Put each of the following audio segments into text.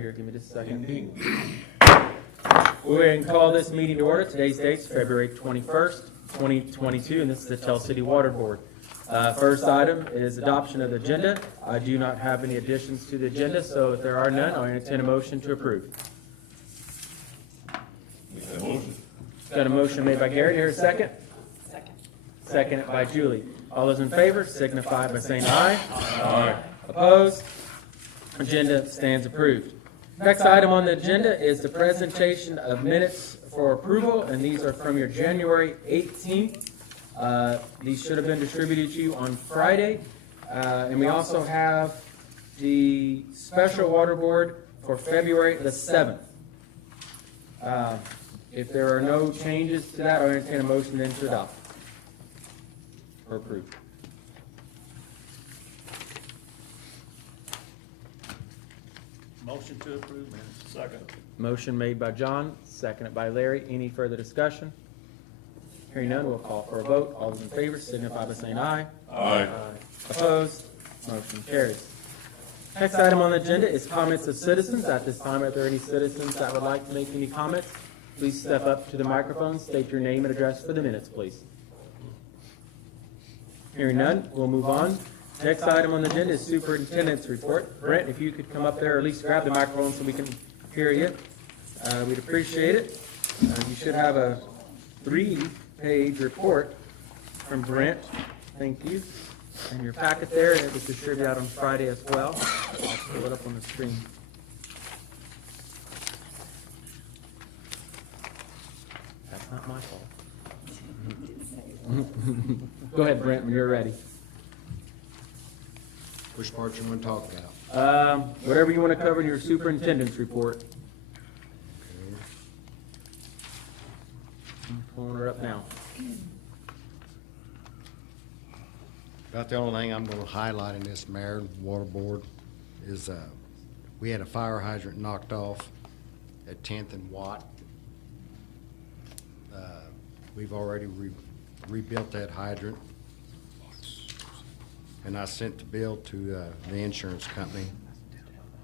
here. Give me just a second. We'll go ahead and call this meeting to order. Today's date's February 21st, 2022, and this is the Tell City Water Board. First item is adoption of the agenda. I do not have any additions to the agenda, so if there are none, I'll entertain a motion to approve. Got a motion made by Gary. Here a second? Second by Julie. All those in favor signify by saying aye. Aye. Opposed? Agenda stands approved. Next item on the agenda is the presentation of minutes for approval, and these are from your January 18th. These should have been distributed to you on Friday. And we also have the special water board for February the 7th. If there are no changes to that, I'll entertain a motion then to adopt or approve. Motion to approve minutes. Second. Motion made by John, seconded by Larry. Any further discussion? Hearing none, we'll call for a vote. All those in favor signify by saying aye. Aye. Opposed? Motion carries. Next item on the agenda is comments of citizens. At this time, are there any citizens that would like to make any comments? Please step up to the microphone, state your name and address for the minutes, please. Hearing none, we'll move on. Next item on the agenda is superintendent's report. Brent, if you could come up there, or at least grab the microphone so we can hear you. We'd appreciate it. You should have a 3-page report from Brent. Thank you. And your packet there, and it was distributed out on Friday as well. I'll pull it up on the screen. That's not my fault. Go ahead, Brent, when you're ready. Which part you want to talk about? Whatever you want to cover in your superintendent's report. I'm pulling her up now. About the only thing I'm going to highlight in this, Mayor, Water Board, is we had a fire hydrant knocked off at 10th and Watt. We've already rebuilt that hydrant, and I sent the bill to the insurance company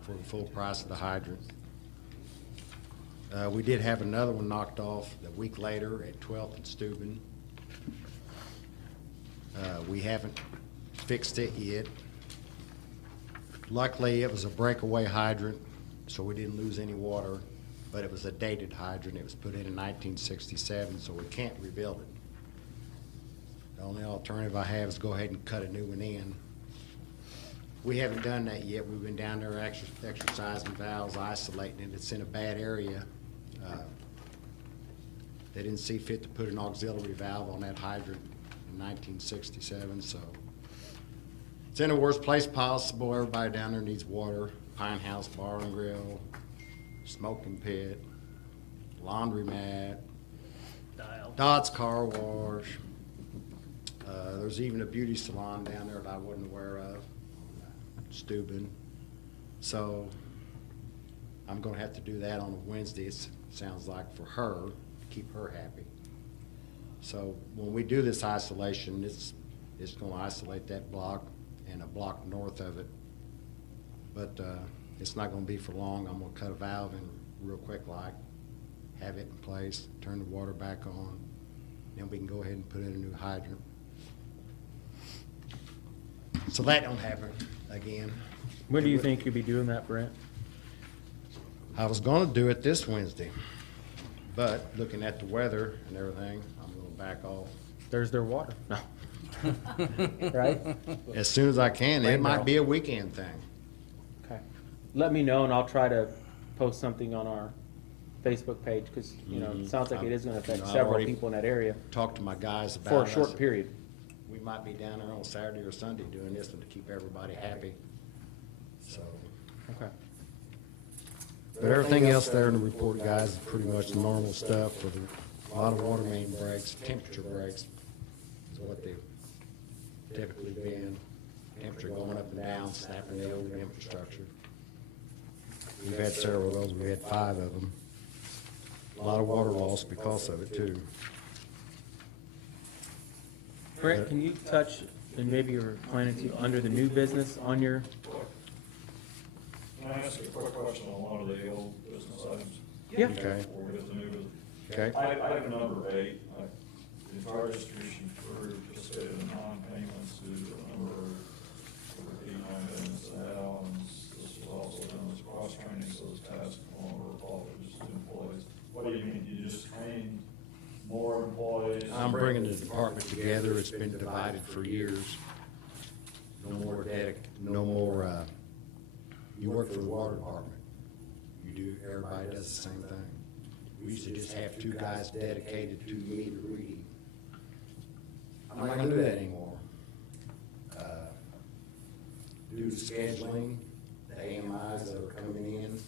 for the full price of the hydrant. We did have another one knocked off a week later at 12th and Steuben. We haven't fixed it yet. Luckily, it was a breakaway hydrant, so we didn't lose any water, but it was a dated hydrant. It was put in 1967, so we can't rebuild it. The only alternative I have is go ahead and cut a new one in. We haven't done that yet. We've been down there exercising valves, isolating it. It's in a bad area. They didn't see fit to put an auxiliary valve on that hydrant in 1967, so it's in the worst place possible. Everybody down there needs water. Pine House Bar and Grill, smoking pit, laundromat, Dot's Car Wash. There's even a beauty salon down there that I wasn't aware of, Steuben. So I'm going to have to do that on a Wednesday, it sounds like, for her, to keep her happy. So when we do this isolation, it's going to isolate that block and a block north of it. But it's not going to be for long. I'm going to cut a valve in real quick, like, have it in place, turn the water back on, then we can go ahead and put in a new hydrant. So that don't happen again. When do you think you'll be doing that, Brent? I was going to do it this Wednesday, but looking at the weather and everything, I'm going to back off. There's their water. No. Right? As soon as I can. It might be a weekend thing. Okay. Let me know, and I'll try to post something on our Facebook page, because, you know, it sounds like it is going to affect I've several already people in that area Talk to my guys about for a it. I short said, period. we might be down there on Saturday or Sunday doing this one to keep everybody happy. So, Okay. but everything else there in the report, guys, is pretty much the normal stuff with a lot of water main breaks, temperature breaks. Is what they've typically been. Temperature going up and down, snapping the old infrastructure. We've had several of those. We had 5 of them. A lot of water loss because of it too. Brent, can you touch, and maybe you're planning to, under the new business on your Can I ask a quick question on one of the old business items? Yeah. Okay, Before we get to new business? okay. Item number 8, the fire distribution crew participated in non-payments due to a number of repeat non-payments to add-ons. This was also done as cross-training, so this task no longer revolved just to employees. What do you mean, you just trained more employees? I'm bringing the department together. It's been divided for years. No more, you work for the water department. Everybody does the same thing. We used to just have 2 guys dedicated to meter reading. I'm not gonna do that anymore. Due to scheduling, the AMIs that are coming in,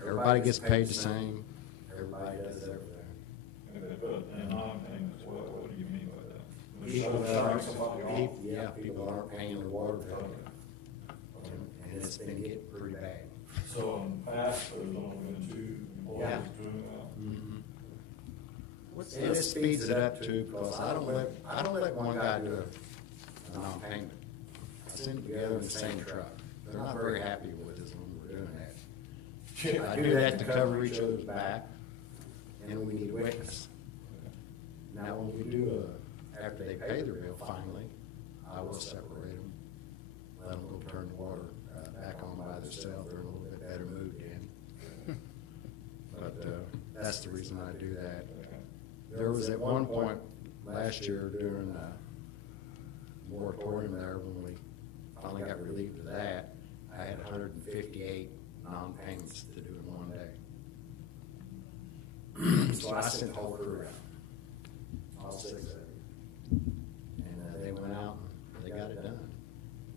everybody gets paid the same, everybody does everything. But in non-payments, what do you mean by that? We People shut that track somebody off? people aren't paying their water bill. And it's been getting pretty bad. So in the past, there's only been 2 Yeah. employees doing that? And it speeds it up too, because I don't let one guy do a non-payment. I send them together in the same truck. They're not very happy with us when we're doing that. I do that to cover each other's back, and we need a witness. Now, when we do after they pay their bill finally, I will separate them, let them go turn the water back on by themselves. They're in a little bit better mood then. But that's the reason I do that. There was at one point last year during the moratorium there, when we finally got relieved of that, I had 158 non-payments to do in one day. So I sent the whole crew out, all 6 of them. And they went out and they got it done,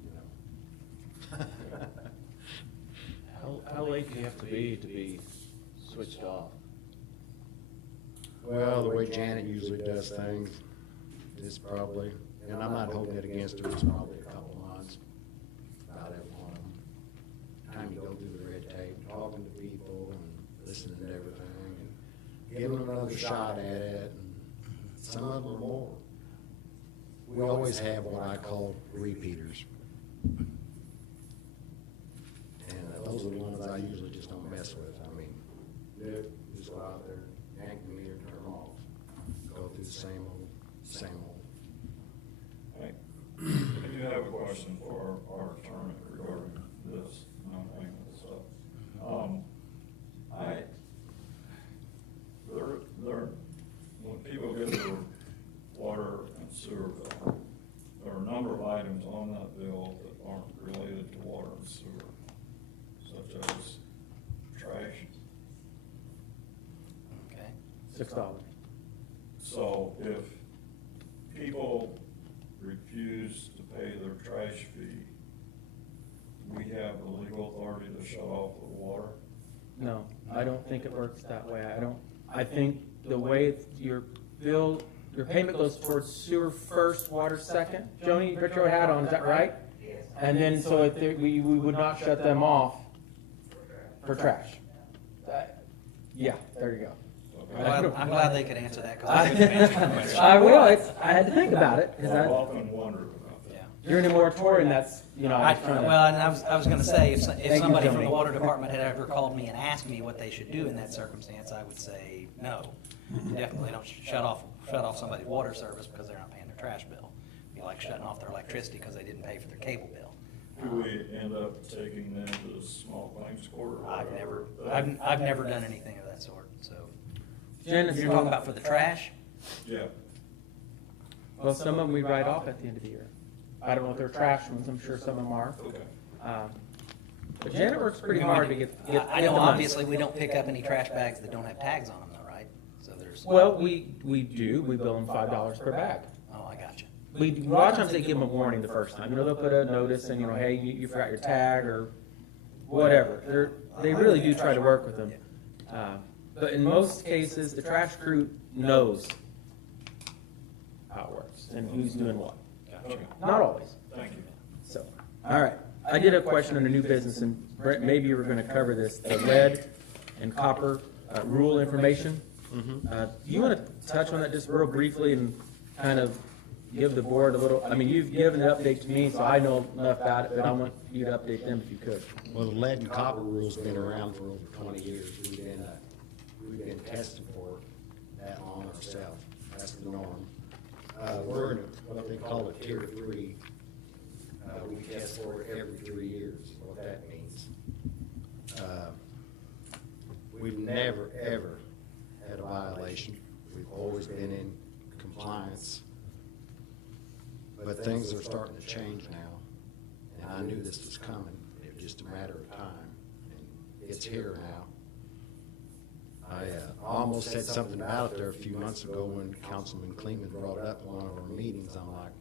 you know. How late do you have to be switched off? Well, the way Janet usually does things, it's probably, and I'm not holding it against her, it's probably a couple months, about every one of them. Time you go through the red tape, talking to people and listening to everything, and giving them another shot at it, and some of them are more. We always have what I call repeaters. And those are the ones I usually just don't mess with. I mean, just go out there, yank the meter, turn them off, go through the same old. Right. I do have a question for our attorney regarding this non-payment stuff. When people get their water and sewer bill, there are a number of items on that bill that aren't related to water and sewer, such as trash. Okay. $6. So if people refuse to pay their trash fee, we have the legal authority to shut off the water? No, I don't think it works that way. I think the way your bill, your payment goes towards sewer first, water second. Joni, you put your hat on, is that right? Yes. And then, so if we would not shut them off for trash. Yeah, there you go. Well, I'm glad they could answer that, because I think they've answered the question. I had to think about it, because I've often wondered about that. Yeah. during the moratorium, that's, I was trying to. Well, and I was gonna say, if you, somebody from Tony. the water department had ever called me and asked me what they should do in that circumstance, I would say, no. Definitely don't shut off somebody's water service because they're not paying their trash bill. It'd be like shutting off their electricity because they didn't pay for their cable bill. Do we end up taking them to the small claims court? or I've whatever? I've never done anything of that sort, so. Jen, You're talking about for the trash? Yeah. Well, some of them we write off at the end of the year. I don't know if they're trash ones, I'm sure some of them are. Okay. But Janet works pretty hard to get I get know the money. obviously we don't pick up any trash bags that don't have tags on them though, right? So there's. Well, we do, we bill them $5 per bag. Oh, I got you. A lot of times they give them a warning the first time, they'll put a notice and, hey, you forgot your tag or whatever. They really do try to work with them. But in most cases, the trash crew knows how it works and who's doing what. Okay. Not always. Thank you. So, all right. I did have a question on a new business, and Brent, maybe you were going to cover this, the lead and copper rural information. Do you want to touch on that just real briefly and kind of give the board a little, I mean, you've given the update to me, so I know enough about it, but I want you to update them if you could. Well, the lead and copper rule's been around for over 20 years. We've been testing for that long ourselves. That's the norm. We're in what they call a tier 3. We test for it every 3 years, is what that means. We've never, ever had a violation. We've always been in compliance. But things are starting to change now, and I knew this was coming. It was just a matter of time, and it's here now. I almost said something about it there a few months ago when Councilman Kleeman brought it up in one of our meetings. I'm like,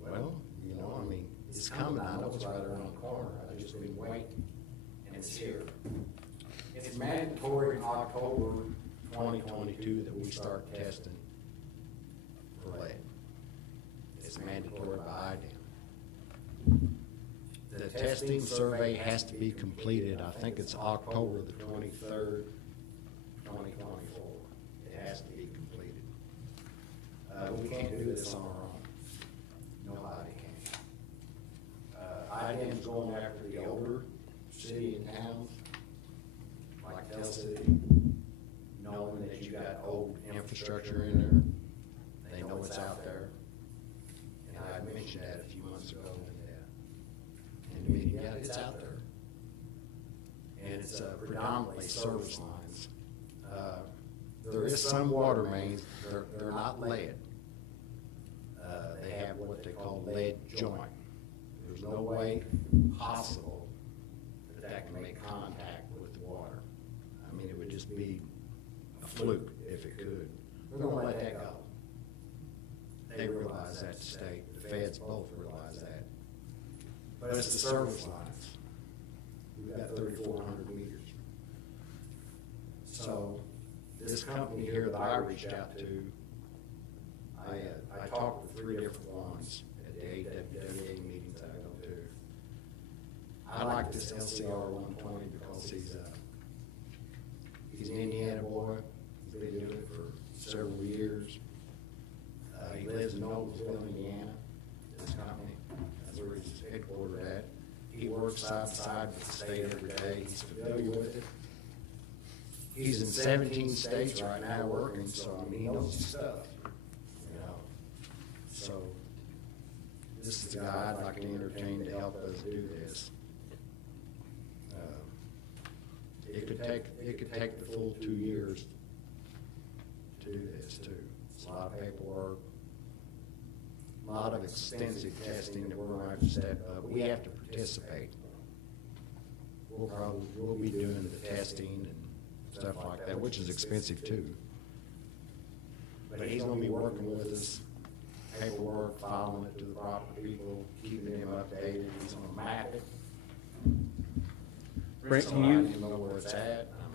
well, you know, I mean, it's coming. I know it's right around the corner. I've just been waiting, and it's here. It's mandatory in October 2022 that we start testing for lead. It's mandatory by IDEM. The testing survey has to be completed, I think it's October the 23rd, 2024. It has to be completed. We can't do this on our own. Nobody can. IDEM's going after the older city and towns, like Tell City, knowing that you got old infrastructure in there. They know it's out there. And I mentioned that a few months ago in the meeting. Yeah, it's out there. And it's predominantly service lines. There is some water mains, they're not lead. They have what they call lead joint. There's no way possible that can make contact with the water. I mean, it would just be a fluke if it could. We're gonna let that go. They realize that, the state, the feds both realize that. But it's the service lines. We've got 3,400 meters. So this company here that I reached out to, I talked with 3 different ones at the AWWA meetings that I go to. I like this LCR 120 because he's an Indiana boy. He's been doing it for several years. He lives in Noblesville, Indiana, this company. That's where he's headquartered at. He works side by side with the state every day. He's familiar with it. He's in 17 states right now working, so I mean, he knows his stuff, you know. So this is the guy I'd like to entertain to help us do this. It could take the full 2 years to do this too. It's a lot of paperwork, a lot of extensive testing that we're going to have to step up. We have to participate. We'll be doing the testing and stuff like that, which is expensive too. But he's going to be working with us, paperwork, filing it to the proper people, keeping him updated. He's going to map it. Brent, So can I you, need to know where it's at. I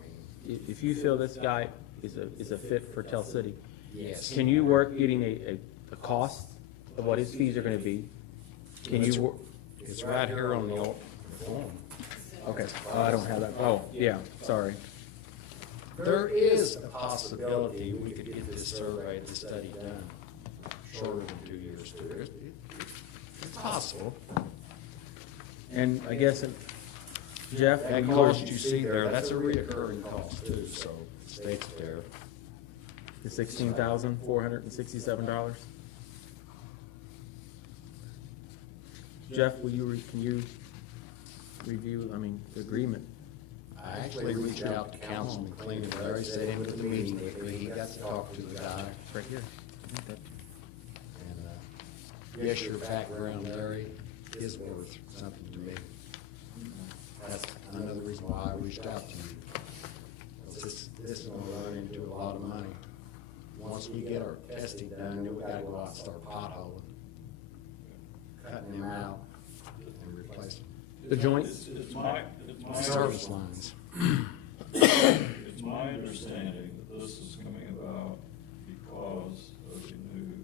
mean, if you feel this guy is a fit for Tell City, yes. can you work getting a cost of what his fees are gonna be? Can you, It's right here on the form. okay, I don't have that, oh, yeah, sorry. There is a possibility we could get this survey, this study done shorter than 2 years too. It's possible. And I guess, Jeff, That cost you see there, that's a reoccurring cost too, so it states there. the $16,467. Jeff, can you review, I mean, the agreement? I actually reached out to Councilman Clean and Larry, said him at the meeting, he got to talk to the guy. Right here. And yes, your background, Larry, is worth something to me. That's another reason why I reached out to you. This is going to run into a lot of money. Once we get our testing done, then we got to go out and start potholing, cutting them out and replacing The joints? It's my service lines. It's my understanding that this is coming about because of the new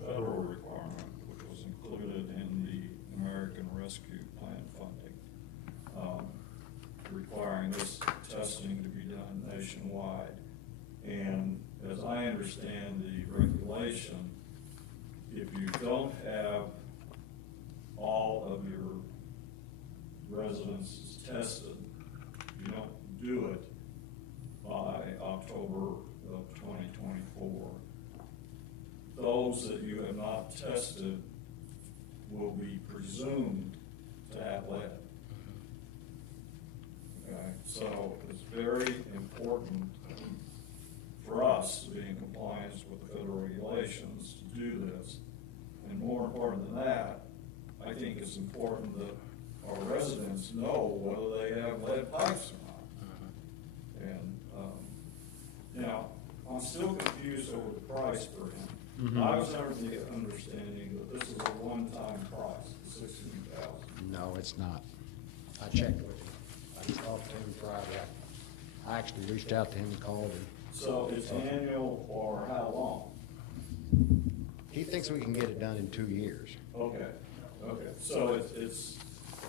federal requirement, which was included in the American Rescue Plan funding, requiring this testing to be done nationwide. And as I understand the regulation, if you don't have all of your residences tested, you don't do it by October of 2024, those that you have not tested will be presumed to have lead. Okay, so it's very important for us to be in compliance with the federal regulations to do this. And more important than that, I think it's important that our residents know whether they have lead pipes or not. And, now, I'm still confused over the price per him. I was under the understanding that this is a one-time price, $16,000. No, it's not. I checked with him. I just talked to him Friday. I actually reached out to him and called him. So it's annual or how long? He thinks we can get it done in 2 years. Okay, okay, so it's.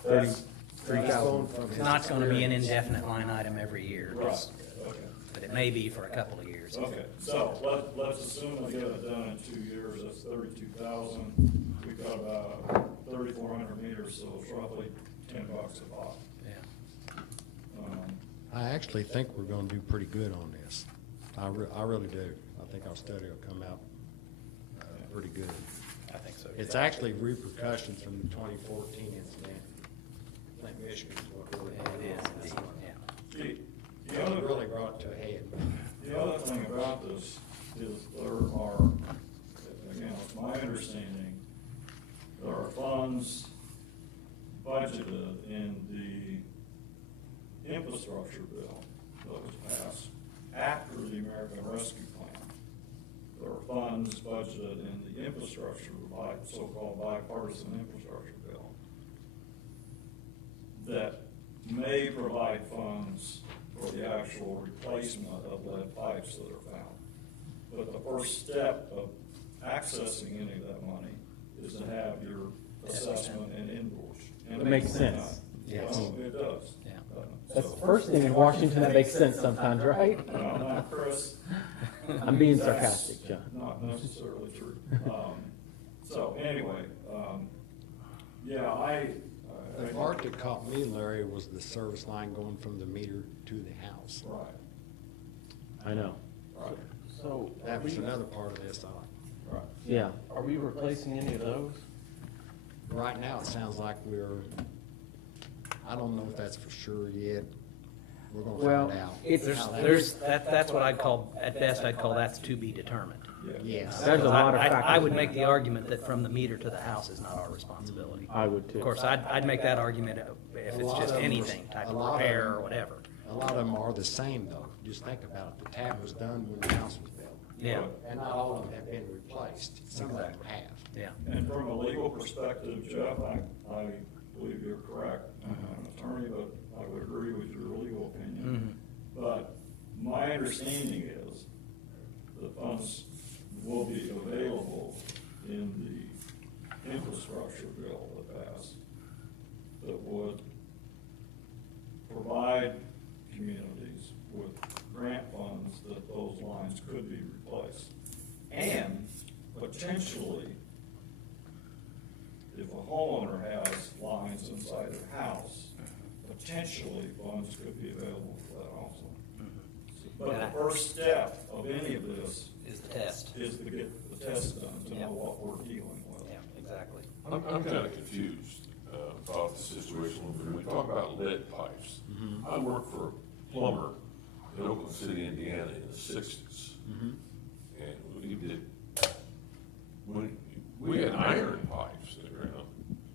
33,000. It's not gonna be an indefinite line item every year. Right, It's- okay, But it may be for a couple of years. okay, so let's assume we get it done in 2 years, that's 32,000. We've got about 3,400 meters, so it's roughly $10 a pop. Yeah. I actually think we're gonna do pretty good on this. I really do. I think our study will come out pretty good. I think so. It's actually repercussions from the 2014 incident. Flint, Michigan is what really. It is indeed, yeah. The It other, really brought it to a head. the other thing about this is there are, again, it's my understanding, there are funds budgeted in the infrastructure bill that was passed after the American Rescue Plan. There are funds budgeted in the infrastructure, so-called bipartisan infrastructure bill, that may provide funds for the actual replacement of lead pipes that are found. But the first step of accessing any of that money is to have your assessment and invoice. And It makes sense. Yes. Well, it does. Yeah. That's the first thing in Washington that makes sense sometimes, right? No, not Chris. I'm being That's sarcastic, John. Not necessarily true. So anyway, yeah, The part that caught me, Larry, was the service line going from the meter to the house. Right, I know. right, So, That was another part of this. right. Yeah. are we replacing any of those? Right now, it sounds like I don't know if that's for sure yet. We're gonna Well, find out. That's what I'd call, at best, I'd call that's to be determined. Yes. There's a lot of I factors. would make the argument that from the meter to the house is not our responsibility. I would too. Of course, I'd make that argument if it's just anything, type of repair or whatever. A lot of them are the same, though. Just think about it. The tap was done when the house was built. Yeah, And not all of them have been replaced. Some of them have. yeah. And from a legal perspective, Jeff, I believe you're correct. I'm an attorney, but I would agree with your legal opinion. But my understanding is the funds will be available in the infrastructure bill that passed that would provide communities with grant funds that those lines could be replaced. And potentially, if a homeowner has lines inside their house, potentially funds could be available for that also. But the first step of any of this Is the test. is to get the test done, to know what we're dealing with. Yeah, exactly. I'm kind of confused about the situation. When we talk about lead pipes, I worked for a plumber in Oakland City, Indiana in the 60s. And we had iron pipes in the ground,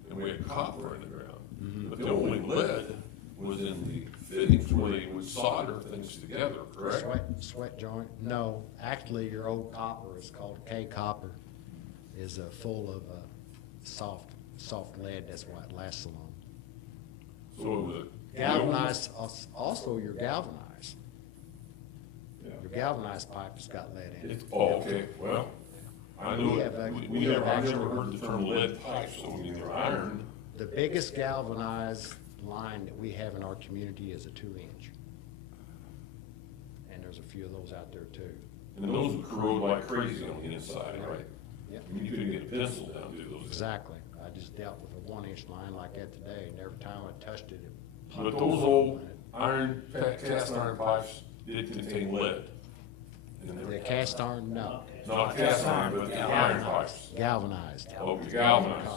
and we had copper in the ground. But the only lead was in the fittings where they would solder things together, correct? Sweat joint? No, actually, your old copper is called K copper, is full of soft lead. That's why it lasts so long. So it was Galvanized, also your galvanized. Yeah. Your galvanized pipe has got lead in it. It's, oh, okay, well, I know, I've never heard the term lead pipes, so I mean, they're iron. The biggest galvanized line that we have in our community is a 2-inch. And there's a few of those out there too. And those would corrode like crazy on the inside, right? Yep. I mean, you couldn't get a pencil down through those. Exactly. I just dealt with a 1-inch line like that today, and every time I touched it, it But popped those off. old cast iron pipes did contain lead. in The them. cast iron, no, Not cast iron, but the iron pipes. galvanized. Okay, galvanized.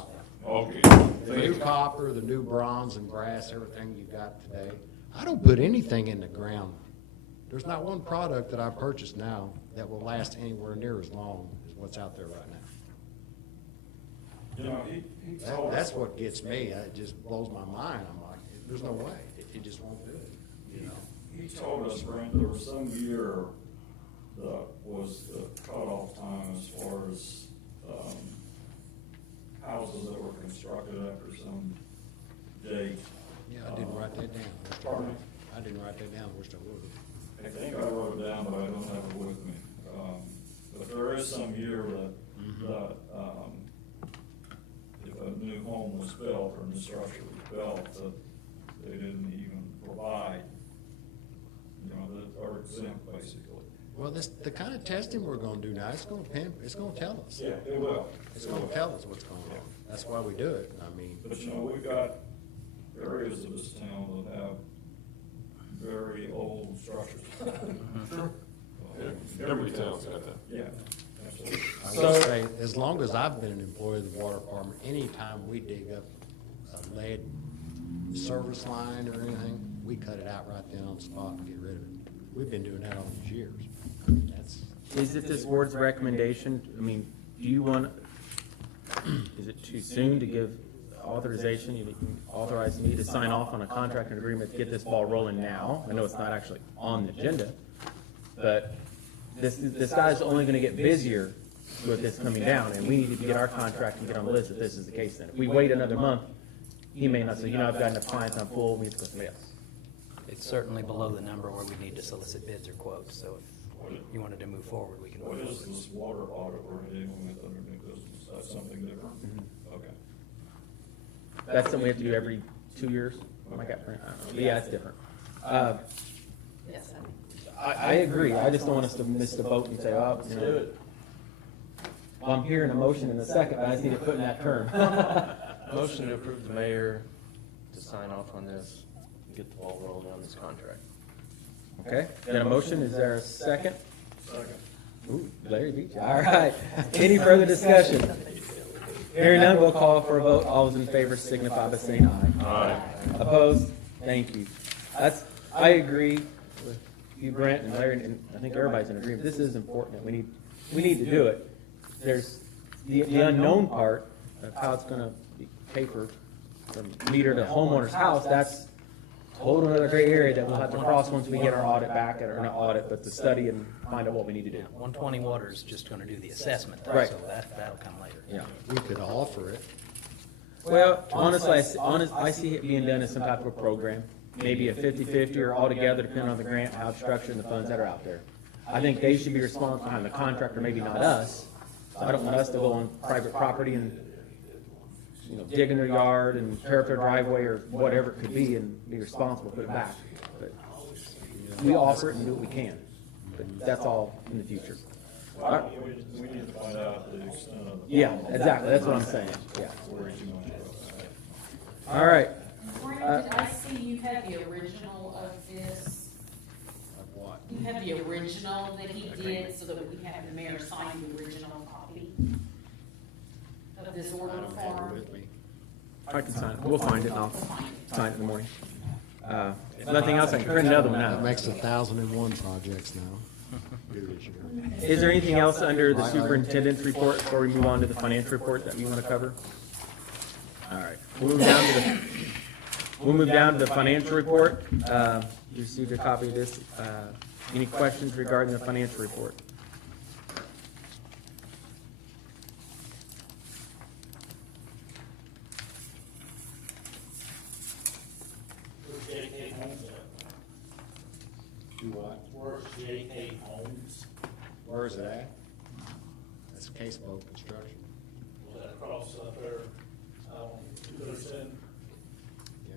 Okay. The new copper, the new bronze and brass, everything you got today. I don't put anything in the ground. There's not one product that I purchase now that will last anywhere near as long as what's out there right now. You know, he told us. That's what gets me. It just blows my mind. I'm like, there's no way. It just won't do it, you know? He told us, Brent, there was some year that was the cutoff time as far as, houses that were constructed after some date. Yeah, I didn't write that down. Pardon me? I didn't write that down. Wished I would. I think I wrote it down, but I don't have it with me. But there is some year that, if a new home was built or a new structure was built, that they didn't even provide, you know, that are exempt, basically. Well, the kind of testing we're gonna do now, it's gonna tell us. Yeah, it will. It's gonna tell us what's going on. That's why we do it. I mean, But you know, we've got areas of this town that have very old structures. Sure. Yeah, every town's got that. Yeah, absolutely. I would say, as long as I've been an employee of the water department, anytime we dig up a lead service line or anything, we cut it out right then on the spot and get rid of it. We've been doing that all these years. I mean, that's, Is it this board's recommendation, I mean, do you want, is it too soon to give authorization, you authorize me to sign off on a contract and agreement to get this ball rolling now? I know it's not actually on the agenda, but this guy's only gonna get busier with this coming down, and we need to get our contract and get on the list if this is the case then. If we wait another month, he may not say, you know, I've got enough clients, I'm full, we need to go somebody else. It's certainly below the number where we need to solicit bids or quotes, so if you wanted to move forward, we can. What is this water audit we're dealing with under new business? That's something different? Okay. That's something we have to do every 2 years? Oh my God, I don't know. Yeah, it's different. Yes, I agree, I just don't want us to miss the boat and say, oh, you know. Well, I'm hearing a motion in a second, but I just need to put in that term. Motion to approve the mayor to sign off on this, and get the ball rolling on this contract. Okay, got a motion, is there a second? Second. Ooh, Larry beat you, all right. Any further discussion? Hearing none, we'll call for a vote, all those in favor signify by saying aye. Aye. Opposed? Thank you. I agree with you, Brent and Larry, and I think everybody's in agreement, this is important, we need to do it. There's the unknown part of how it's gonna be papered from meter to homeowner's house, that's total another gray area that we'll have to cross once we get our audit back, or not audit, but the study and find out what we need to do. 120 Water is just gonna do the assessment, though, Right. so that'll come later. Yeah. we could offer it. Well, honestly, I see it being done as some type of a program, maybe a 50-50 or altogether, depending on the grant, how it's structured, and the funds that are out there. I think they should be responsible behind the contractor, maybe not us. So I don't want us to go on private property and, you know, dig in their yard and tear up their driveway or whatever it could be and be responsible, put it back. But we offer it and do what we can, but that's all in the future. Well, we need to find out the extent of the. Yeah, exactly, that's what I'm saying, yeah. Worry too much about that. All right, Brandon, I see you have the original of this. Of what? You have the original that he did, so that we can have the mayor sign the original copy of this I order don't have it form. with me. I can sign it, we'll find it and I'll sign it in the morning. If nothing else, I can print another one That out. makes 1,001 projects now. Do this year. Is there anything else under the superintendent's report before we move on to the financial report that you want to cover? All right, we'll move down to the financial report. You received a copy of this. Any questions regarding the financial report? Where's JK Homes at? Do what? Where's JK Homes? Where is it at? That's Caseboat Construction. Was that across up there, 237? Yeah.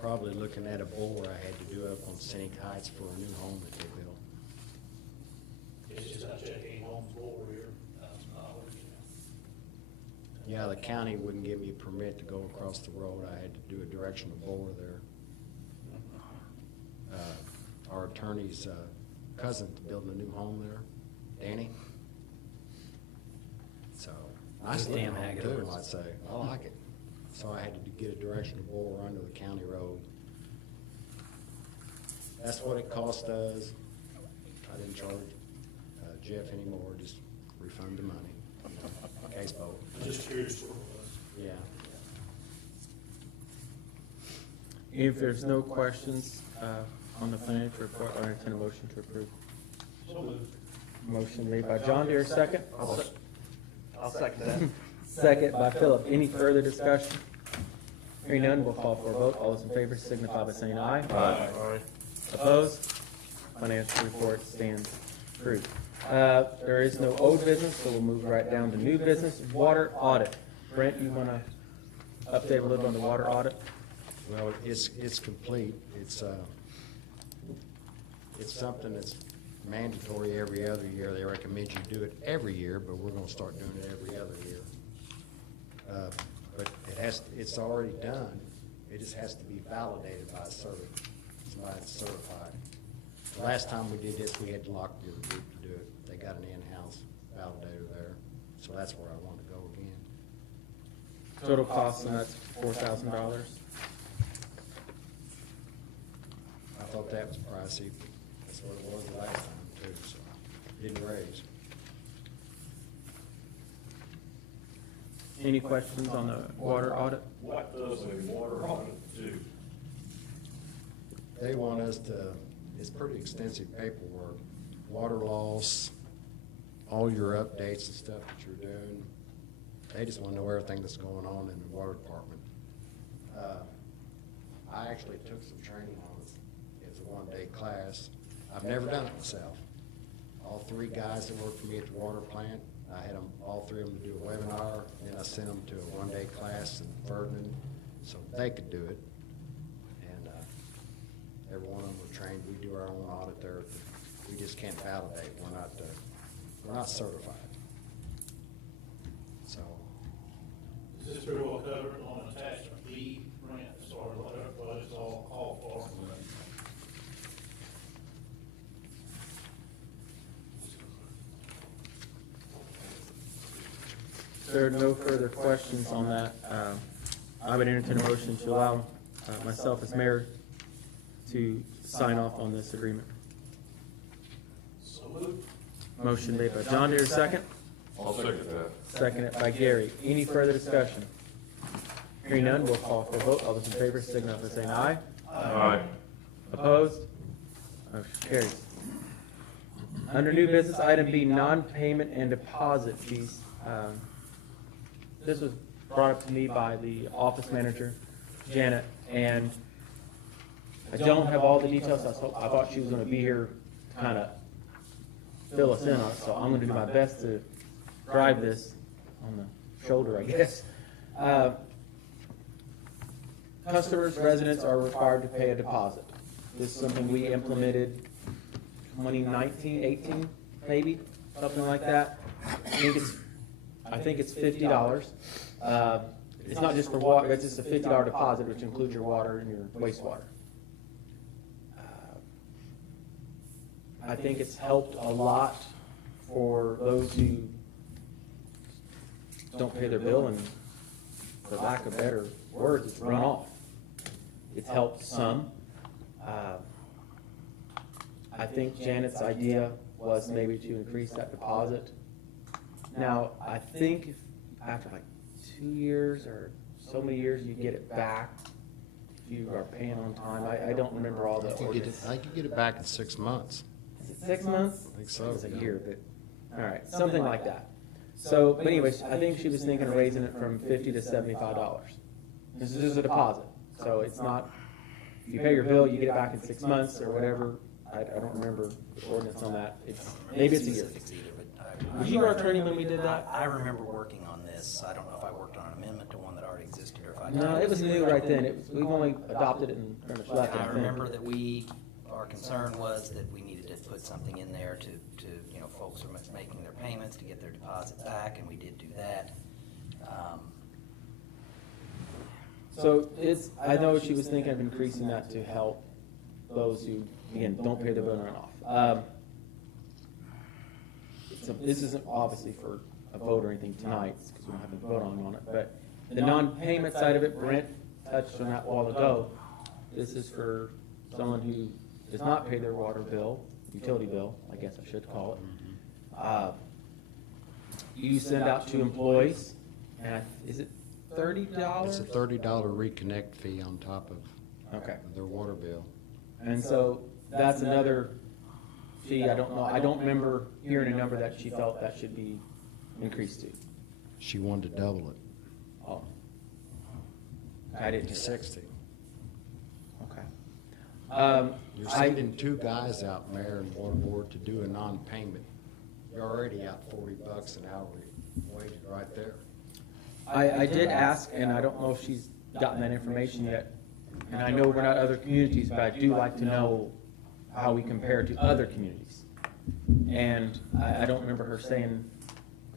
probably looking at a bore I had to do up on Scenic Heights for a new home that they built. It's just not checking homes over here, knowledge. Yeah, the county wouldn't give me a permit to go across the road. I had to do a directional bore there. Our attorney's cousin's building a new home there, Danny. So, nice Damn looking home Haggard. too, I'd say. I like it. So I had to get a directional bore under the county road. That's what it cost us. I didn't charge Jeff anymore, just refund the money. Case vote. Just curious what it was. Yeah. If there's no questions on the financial report, I'll entertain a motion to approve. So moved. Motion made by John Deere, second. I'll second that. Second by Philip. Any further discussion? Hearing none, we'll call for a vote. All those in favor signify by saying aye. Aye. Opposed? Financial report stands approved. There is no old business, so we'll move right down to new business, water audit. Brent, you want to update a little bit on the water audit? Well, it's complete. It's something that's mandatory every other year. They recommend you do it every year, but we're gonna start doing it every other year. But it's already done. It just has to be validated by somebody that's certified. The last time we did this, we had Lockyer Group to do it. They got an in-house validator there, so that's where I want to go again. Total cost, and that's $4,000. I thought that was pricey. That's what it was the last time too, so didn't raise. Any questions on the water audit? What does a water audit do? They want us to, it's pretty extensive paperwork, water loss, all your updates and stuff that you're doing. They just want to know everything that's going on in the water department. I actually took some training on it. It's a one-day class. I've never done it myself. All three guys that work for me at the water plant, I had them, all three of them do a webinar, and then I sent them to a one-day class in Ferdinand so they could do it. And every one of them were trained. We do our own audit there. We just can't validate. We're not certified. So, Is this pretty well covered on attachment B, Brent, as far as what it's all called for? If there are no further questions on that, I would entertain a motion to allow myself as mayor to sign off on this agreement. So moved. Motion made by John Deere, second. I'll second that. Seconded by Gary. Any further discussion? Hearing none, we'll call for a vote. All those in favor signify by saying aye. Aye. Opposed? Motion carries. Under new business, item B, non-payment and deposit fees. This was brought up to me by the office manager, Janet, and I don't have all the details. I thought she was going to be here to kind of fill us in on it, so I'm going to do my best to drive this on the shoulder, I guess. Customers, residents are required to pay a deposit. This is something we implemented 2019, 18, maybe, something like that. I think it's $50. It's not just for water, it's just a $50 deposit, which includes your water and your wastewater. I think it's helped a lot for those who don't pay their bill and, for lack of better words, it's run off. It's helped some. I think Janet's idea was maybe to increase that deposit. Now, I think if after like 2 years or so many years, you get it back if you are paying on time. I don't remember all the ordinance. I could get it back in 6 months. Is it 6 months? I think so. It's a year, but, all right, something like that. So, but anyways, I think she was thinking of raising it from $50 to $75. This is just a deposit, so it's not, if you pay your bill, you get it back in 6 months or whatever. I don't remember the ordinance on that. Maybe it's a year. Was you our attorney when we did that? I remember working on this. I don't know if I worked on an amendment to one that already existed or if I. No, it was new right then. We've only adopted it and pretty much left it, I I think. remember that our concern was that we needed to put something in there to, folks are making their payments to get their deposit back, and we did do that. So I know she was thinking of increasing that to help those who, again, don't pay their bill and run off. This isn't obviously for a vote or anything tonight, because we don't have to vote on it, but the non-payment side of it, Brent touched on that a while ago. This is for someone who does not pay their water bill, utility bill, I guess I should call it. You send out to employees, and is it $30? It's a $30 reconnect fee on top of Okay. their water bill. And so that's another fee, I don't know, I don't remember hearing a number that she felt that should be increased to. She wanted to double it Oh. I didn't to hear 60. that. Okay. You're sending two guys out, Mayor and Water Board, to do a non-payment. You're already out $40 an hour wages right there. I did ask, and I don't know if she's gotten that information yet, and I know we're not other communities, but I do like to know how we compare to other communities. And I don't remember her saying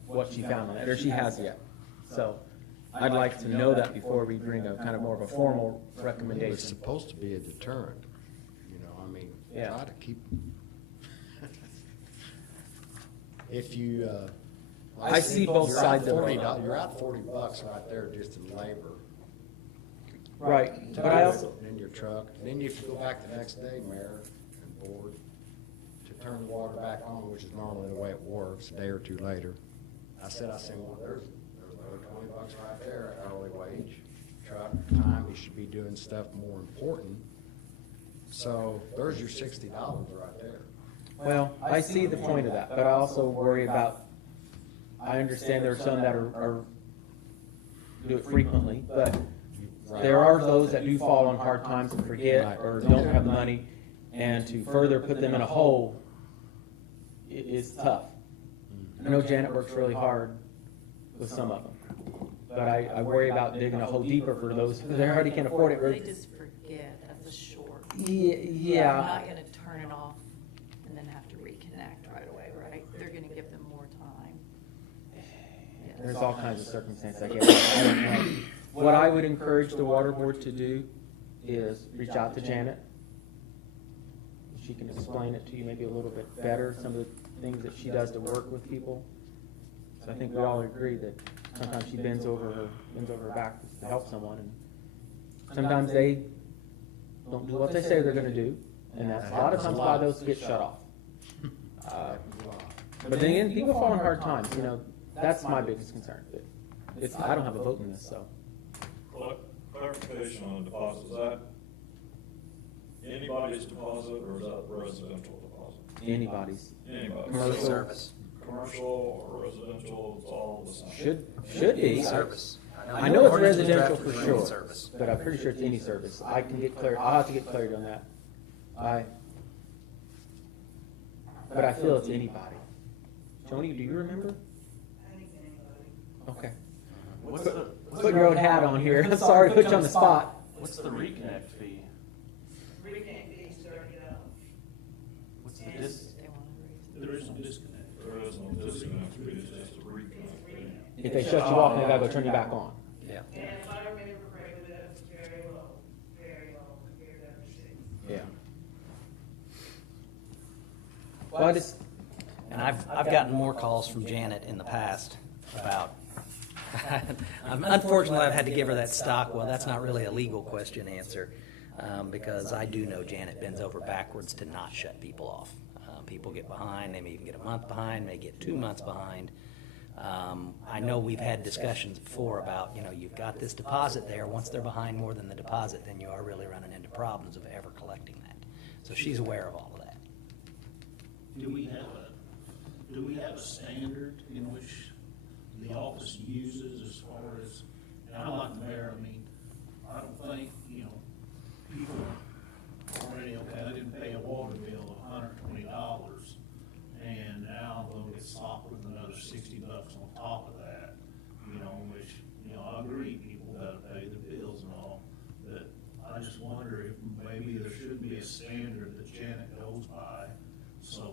what she found on that, or she has yet. So I'd like to know that before we bring a kind of more of a formal It's recommendation. supposed to be a deterrent, I mean, Yeah. try to keep. If you, I see both you're out sides of it. $40 You're out $40 right there just in labor. Right, but I also, In your truck, and then you have to go back the next day, Mayor and Board, to turn the water back on, which is normally the way it works, a day or two later. I said, well, there's another $20 right there, hourly wage, truck, time, you should be doing stuff more important. So there's your $60 right there. well, I see the point of that, but I also worry about, I understand there are some that are do it frequently, but there are those that do fall on hard times and forget or don't have the money, and to further put them in a hole is tough. I know Janet works really hard with some of them, but I worry about digging a hole deeper for those who already can't afford it. They just forget at the short. Yeah. They're not gonna turn it off and then have to reconnect right away, right? They're gonna give them more time. Yes. There's all kinds of circumstances, I guess. I don't know. What I would encourage the water board to do is reach out to Janet. She can explain it to you maybe a little bit better, some of the things that she does to work with people. So I think we all agree that sometimes she bends over her back to help someone, and sometimes they don't do what they say they're gonna do, and that's a lot of times why those get shut off. But then again, people fall in hard times, that's my biggest concern. I don't have a vote in this, so. Clarification on the deposit, is that anybody's deposit or is that residential deposit? Anybody's. Anybody's. Commercial. Service. Commercial or residential, it's all the same. Should be. Service. I know it's Ordinance was residential drafted for any sure, Service. but I'm pretty sure it's any service. I can get clarity, I'll have to get clarity on that. But I feel it's anybody. Tony, do you remember? Okay. Put your own hat on here. I'm sorry to put you on the spot. What's the reconnect fee? Reconnect fees $30. What's the They wanna raise There is no disconnect. There is no disconnect, it's just a reconnect fee. If they shut you off, then they gotta go turn you back on. Yeah. And if I remember correctly, that was very low compared to other cities. Yeah. Well, I just, And I've gotten more calls from Janet in the past about, unfortunately, I've had to give her that stock, well, that's not really a legal question answer, because I do know Janet bends over backwards to not shut people off. People get behind, they may even get a month behind, may get 2 months behind. I know we've had discussions before about, you've got this deposit there, once they're behind more than the deposit, then you are really running into problems of ever collecting that. So she's aware of all of that. Do we have a standard in which the office uses as far as, and I'm like the mayor, I don't think, people already, okay, I didn't pay a water bill of $120, and now they'll get slapped with another $60 on top of that, which, I agree, people gotta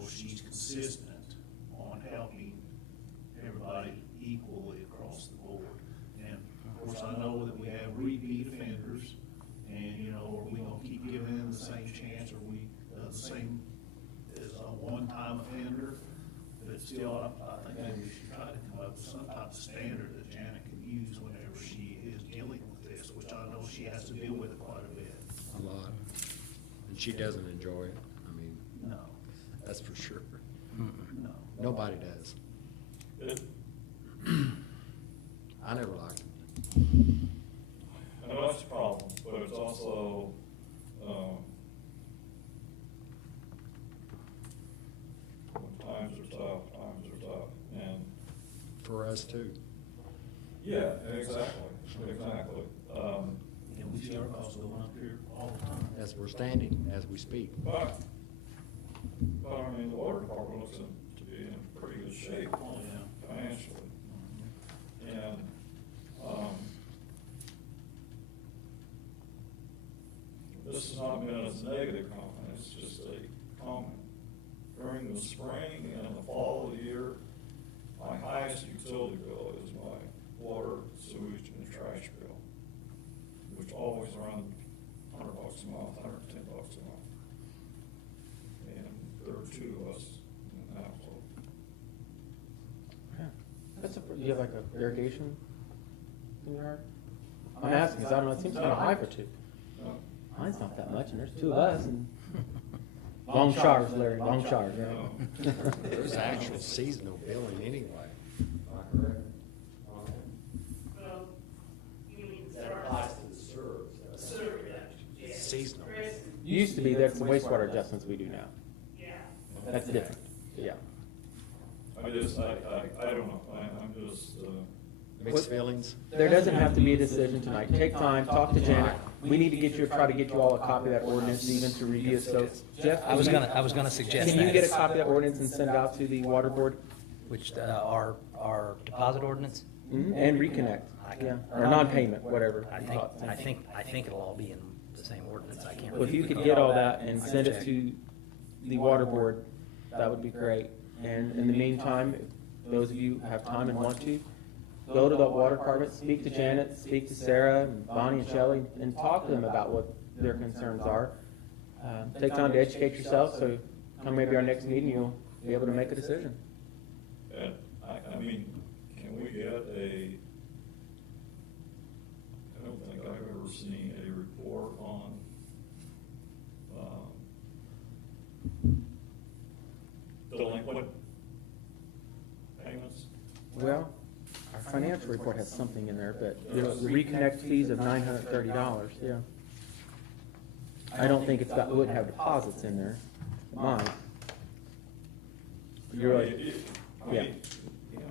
she's consistent on helping everybody equally across the board. And of course, I know that we have repeat offenders, and, you know, are we gonna keep giving them the same chance, or we, the same as a one-time offender? But still, I think maybe we should try to come up with some type of standard that Janet can use whenever she is dealing with this, which I know she has to deal with it quite a bit. A lot. And she doesn't enjoy it. I mean, No, that's for sure. no. Nobody does. It, I never liked it. I know it's a problem, but it's also, when times are tough, and, For us too. yeah, exactly. And we see our costs going up here all the time. As we're standing, as we speak. But I mean, the water department looks to be in pretty good shape Oh, yeah. financially. And, this has not been as negative comment, it's just a comment. During the spring and the fall of the year, my highest utility bill is my water, sewage, and trash bill, which always around $100 a month, $110 a month. And there are two of us in the household. That's do you have like a irrigation in your yard? I'm asking, because I don't know, it seems kind of high for two. No, Mine's not that much, and there's two of us, and long showers, Larry, long showers, right? There's actual seasonal billing anyway. Well, you mean That applies to the sewer. sewer, yeah. Seasonal. Chris, Used to be, that's the wastewater adjustments we do now. yeah. That's different, yeah. I just, I don't know, I'm just, Mixed feelings. There doesn't have to be a decision tonight. Take time, talk to Janet. We need to try to get you all a copy of that ordinance even to review it. So Jeff? I was gonna suggest Can you get a that, copy of that ordinance and send it out to the water board? which, our deposit ordinance, And reconnect, yeah, or non-payment, whatever. I think it'll all be in the same ordinance, I can't. Well, if you could get all that and send it to the water board, that would be great. And in the meantime, if those of you who have time and want to, go to the water department, speak to Janet, speak to Sarah, and Bonnie and Shelley, and talk to them about what their concerns are. Take time to educate yourself, so come maybe our next meeting, you'll be able to make a decision. and I mean, can we get I don't think I've ever seen a report on, delinquent payments? Well, our financial report has something in there, but the reconnect fees of $930, yeah. I don't think it wouldn't have deposits in there, mine. You're right. I Yeah. mean, you know,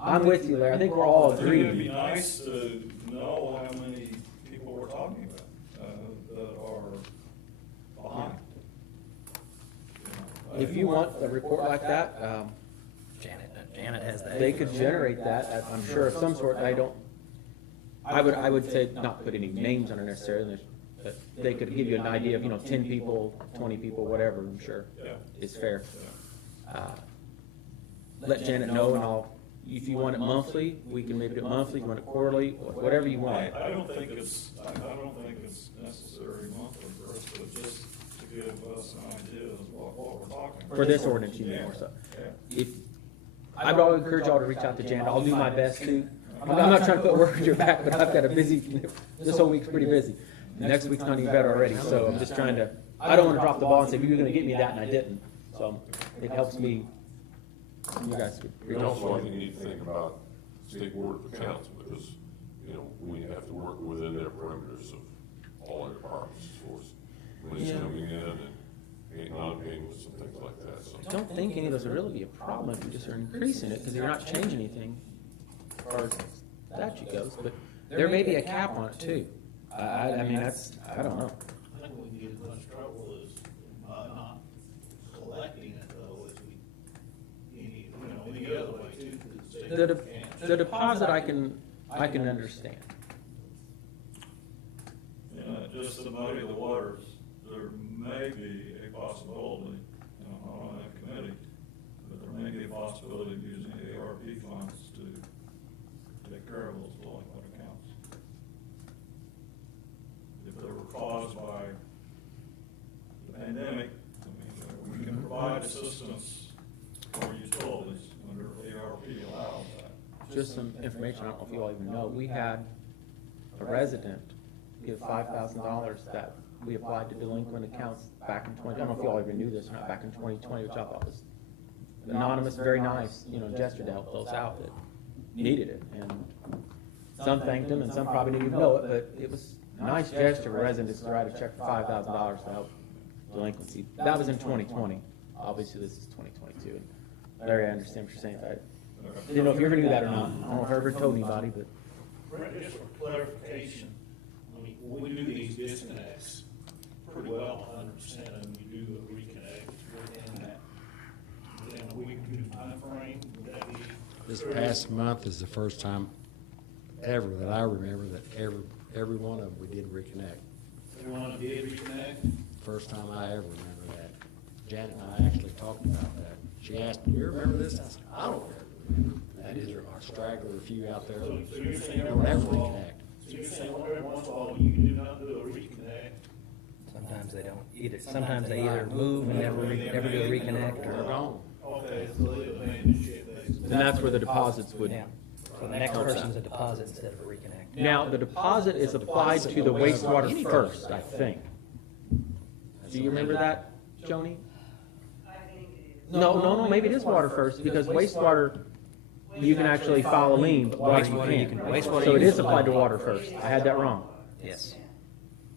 I'm with you, Larry, I think we're all It'd be agreed. nice to know how many people we're talking about, that are behind. You know, If you want a report like that, Janet has that. they could generate that, I'm sure of some sort. I would say not put any names on it necessarily, but they could give you an idea of, 10 people, 20 people, whatever, I'm sure Yeah. is fair. Yeah. Let Janet know, and if you want it monthly, we can maybe do it monthly, you want it quarterly, whatever you want. I don't think it's necessary monthly for us, but just to give us an idea of what we're talking about. For this ordinance, you mean, Yeah. more so. Yeah. I would always encourage y'all to reach out to Janet, I'll do my best to. I'm not trying to put work in your back, but I've got a busy, this whole week's pretty busy. Next week's not even better already, so I'm just trying to, I don't want to drop the ball and say, you're gonna get me that, and I didn't. So it helps me, you guys. And also, I think you need to think about state board of accounts, because, we have to work within their perimeters of all our departments, as far as money's Yeah. coming in and non-payments and things like that, so. I don't think any of those would really be a problem if you just are increasing it, because you're not changing anything as far as statute goes, but there may be a cap on it too. I mean, I don't know. I think we can get as much trouble as by not collecting it though, as any other way too. 'cause the state can't. The deposit I can understand. Just to muddy the waters, there may be a possibility, I don't provide assistance for utilities under ARP allows that. Just some information, I don't know if you all even know, we had a resident give $5,000 that we applied to delinquent accounts back in 20, I don't know if you all even knew this or not, back in 2020, which I thought was anonymous, very nice, gesture to help those out that needed it. And some thanked him and some probably didn't even know it, but it was a nice gesture for residents to write a check for $5,000 to help delinquency. That was in 2020. Obviously, this is 2022. And Larry, I understand what you're saying. I didn't know if you ever knew that or not. I don't know if I ever told anybody, but Brent, just for clarification, I mean, when we do these disconnects, pretty well 100% of them, you do a reconnect within that, within a week or two timeframe, would that be? This past month is the first time ever that I remember that every one of them we did reconnect. Everyone did reconnect? First time I ever remember that. Janet and I actually talked about that. She asked, "Do you remember this?" I said, "I don't remember." That is our straggler, a few out there. So you're saying every Don't ever once in a while, reconnect. so you're saying every once in a while, you do not do a reconnect? Sometimes they don't either, sometimes they either move and never do a reconnect, They're or, gone. Okay, so they abandoned shit, basically. and that's where the deposits would. yeah. So the next person's a deposit instead of a reconnect. Now, the deposit is applied to the wastewater first, I think. Do you remember that, Joni? I think it is. No, maybe it is water first, because wastewater, you can actually file a lien, but water you Wastewater, you can't. can- wastewater So you it can is applied to water first. I had that wrong. Yes.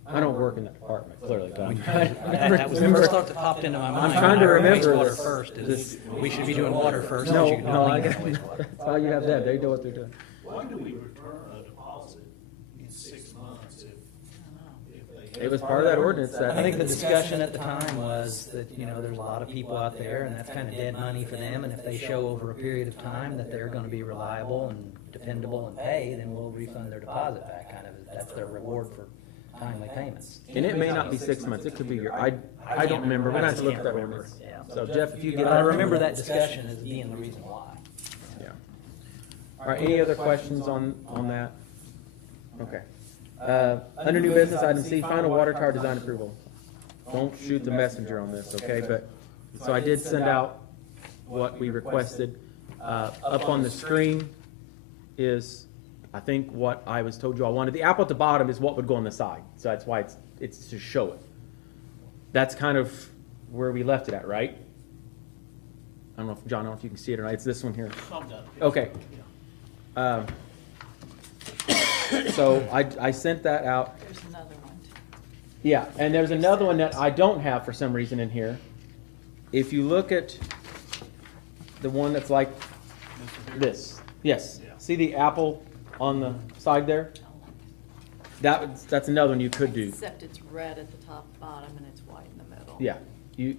I don't work in that department, clearly, but I'm That was the first thought that popped into my mind. trying to remember Wastewater this. first This- is, we should be doing water first. No, so you can no, I link got, wastewater. that's how you have that, they know what they're doing. Why do we return a deposit in 6 months if they? It was part of that ordinance that. I think the discussion at the time was that, there's a lot of people out there, and that's kind of dead money for them, and if they show over a period of time that they're gonna be reliable and dependable and pay, then we'll refund their deposit back, kind of, that's their reward for timely payments. And it may not be 6 months, it could be a year. I don't remember, we're gonna have to look at that remember. Yeah. So Jeff, if you get But that. I remember that discussion as being the reason why. Yeah. All right, any other questions on that? Okay. Under new business, item C, final water tower design approval. Don't shoot the messenger on this, okay? But, so I did send out what we requested. Up on the screen is, I think, what I was told you I wanted. The apple at the bottom is what would go on the side, so that's why it's to show it. That's kind of where we left it at, right? I don't know if, John, I don't know if you can see it or not. It's this one here. I'm done. Okay. So I sent that out. There's another one. Yeah, and there's another one that I don't have for some reason in here. If you look at the one that's like this, yes. See the apple on the side there? That's another one you could do. Except it's red at the top, bottom, and it's white in the middle. Yeah, you,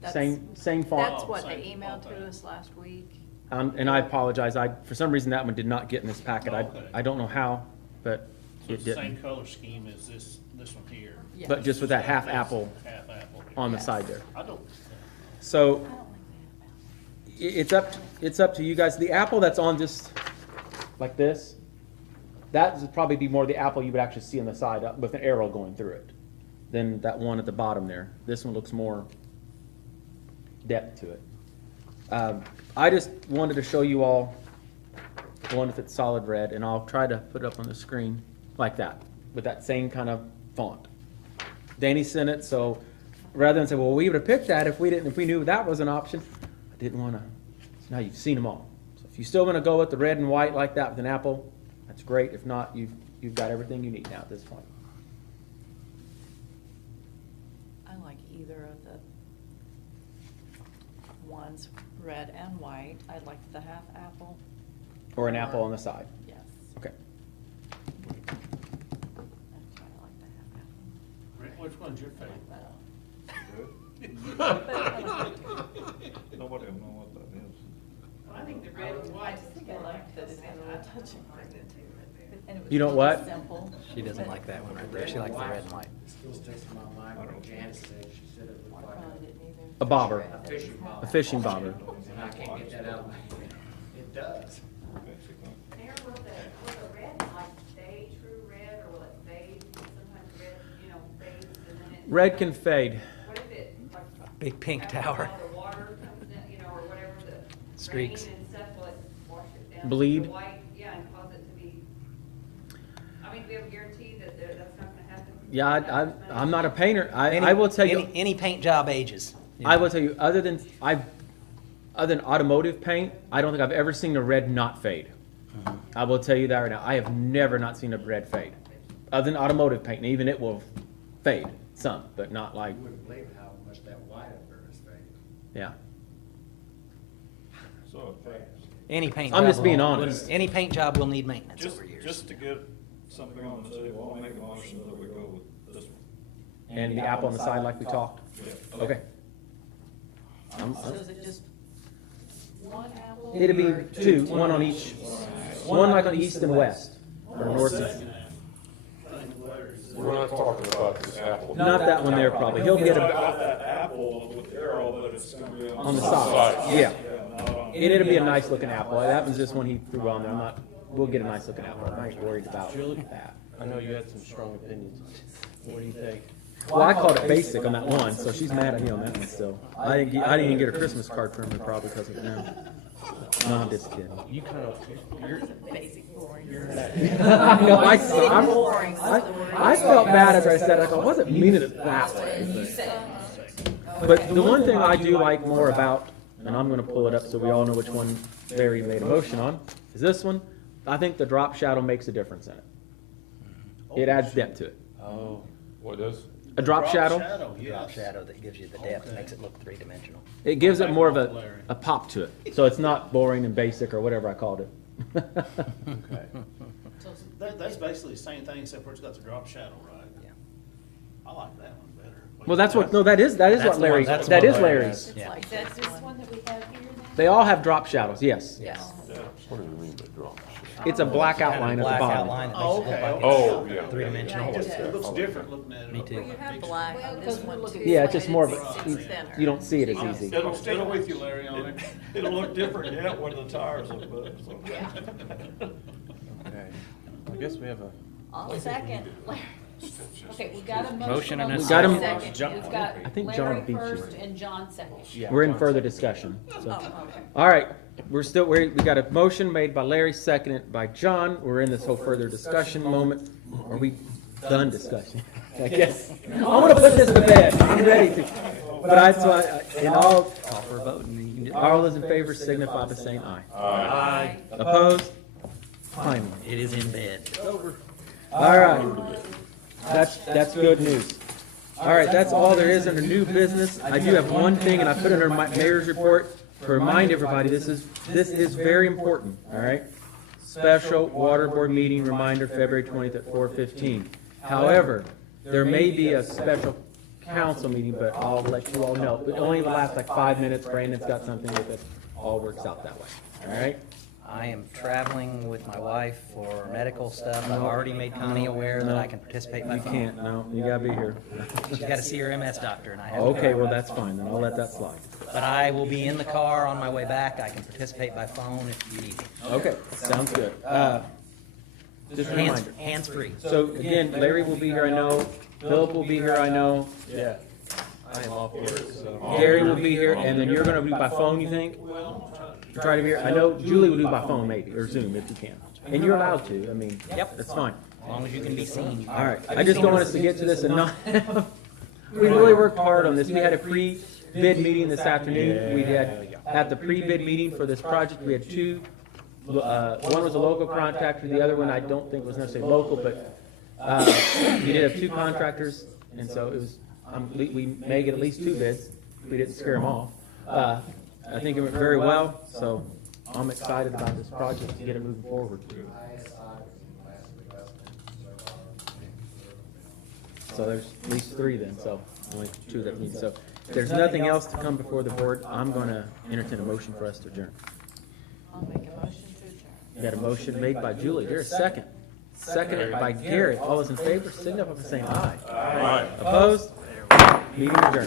That's- same font. That's what they emailed to us last week. And I apologize, for some reason that one did not get in this packet. I don't know how, but So it it's the same didn't. color scheme as this one here. Yes. But just with that half apple Half apple. on the side there. I don't, So it's up to you guys. The apple that's on just like this, that would probably be more the apple you would actually see on the side with an arrow going through it than that one at the bottom there. This one looks more depth to it. I just wanted to show you all the one if it's solid red, and I'll try to put it up on the screen like that, with that same kind of font. Danny sent it, so rather than say, well, we would have picked that if we knew that was an option, I didn't want to. So now you've seen them all. So if you still want to go with the red and white like that with an apple, that's great. If not, you've got everything you need now at this point. I like either of the ones, red and white. I like the half apple. Or an apple on the side. Yes. Okay. That's why I like the half apple. Rick, which one's your favorite? Nobody will know what that is. I think the red and white. I just think I like that it's got a little touch of green. And it was You know really what? Simple. She doesn't like that one right there, she likes the red and white. Still sticks in my mind what Janet said, she said it I looked like probably didn't either. A bobber, a fishing a bob. fishing bobber. And I can't get that out of my head. It does. Basically. Mayor, will the red like fade true red, or will it fade? Sometimes red, fades and then it. Red can fade. What if it, like, Big pink after tower. all the water comes in, you know, or whatever the Streaks. rain and stuff, will it wash it down? to Bleed? the white? Yeah, and cause it to be, I mean, do we have a guarantee that that's not gonna happen? Yeah, I'm not a painter. I will tell you, Any paint job ages. I will tell you, other than automotive paint, I don't think I've ever seen a red not fade. I will tell you that right now. I have never not seen a red fade. Other than automotive paint, and even it will fade some, but not like, You wouldn't believe how much that white up there is faded. yeah. So, Any paint. I'm job just being will- honest. Any paint job will need maintenance just, over years. just to get something on the table, I'll make a motion that we go with this one. And the apple on the side like we talked. Yeah. Okay. So is it just one apple? It'll be two, one on each, one like on east and west, or north and. We're not talking about this apple. Not that one there probably. He'll get Talk a, about that apple with the arrow, but it's gonna be on the side. side, yeah. And it'll be a nice looking apple. That was just one he threw on there. I'm not, we'll get a nice looking apple. I ain't worried about that. I know you had some strong opinions on this. What do you think? Well, I called it basic on that one, so she's mad at me on that one still. I didn't even get a Christmas card from her probably because of it now. No, I'm just kidding. You kind of, you're, Basic boring. I know, I felt bad as I said it. I wasn't meaning it that way. But the one thing I do like more about, and I'm gonna pull it up so we all know which one Larry made a motion on, is this one. I think the drop shadow makes a difference in it. It adds depth to it. oh, What does? A drop shadow, Drop Yes. shadow that gives you the depth, makes it look three-dimensional. it gives it more of a pop to it. So it's not boring and basic or whatever I called it. okay. That's basically the same thing, except for it's got the drop shadow, right? Yeah. I like that one better. Well, that's what, no, that is That's what the Larry, one- that's the that one is Larry Larry's. has. Yeah. Like, that's this one that we have here now? They all have drop shadows, yes. Yeah. What do you mean by drop? It's a black outline at the Black bottom. outline that Oh, makes it look okay. like Oh, it's yeah. three-dimensional. It looks different looking at it. Me too. Well, you have black on this one too. Yeah, it's just more of a, It's you thinner. don't see it as easy. It'll with you, Larry, on it. It'll look different yet when the tires look better. so. Okay. I guess we have a, I'll second. Okay, we got a Motion motion and on a the second. second. We've got I think John Larry beat you. first and John second. yeah. We're in John further said- discussion, so. Oh, okay. All right, we got a motion made by Larry, seconded by John. We're in this whole further discussion moment. Are we done discussion? I guess. I want to put this to bed. I'm ready to. But in all, Call for a vote and you can do. all those in favor signify by saying aye. Aye. Opposed? Finally. It is in bed. All right. That's good news. All right, that's all there is under new business. I do have one thing, and I put it under my mayor's report to remind everybody, this is very important, all right? Special water board meeting reminder, February 20th at 4:15. However, there may be a special council meeting, but I'll let you all know. It only lasts like 5 minutes. Brandon's got something if it all works out that way, all right? I am traveling with my wife for medical stuff. I've already made Connie aware that I can participate by You phone. can't, no, you gotta be here. She's got to see her MS doctor and I have. Okay, well, that's fine, then I'll let that slide. But I will be in the car on my way back. I can participate by phone if you need me. Okay, sounds good. Just a reminder. Hands-free. So again, Larry will be here, I know. Philip will be here, I know. Yeah. I am off work, so. Gary will be here, and then you're gonna be by phone, you think? Try to be here. I know Julie will do by phone maybe, or Zoom if you can. And you're allowed to, I mean, Yep. that's fine. As long as you can be seen. All right, I just don't want us to get to this and not, we really worked hard on this. We had a pre-bid meeting this afternoon. We had, at the pre-bid meeting for this project, we had two. One was a local contractor, the other one I don't think was necessarily local, but we did have two contractors, and so it was, we may get at least two bids. We didn't scare them off. I think it went very well, so I'm excited about this project to get it moving forward. So there's at least three then, so only two that need. So if there's nothing else to come before the board, I'm going to entertain a motion for us to adjourn. I'll make a motion to adjourn. We got a motion made by Julie. There's a second. Seconded by Garrett. All those in favor, signify by saying aye. Aye. Opposed? Meeting adjourned.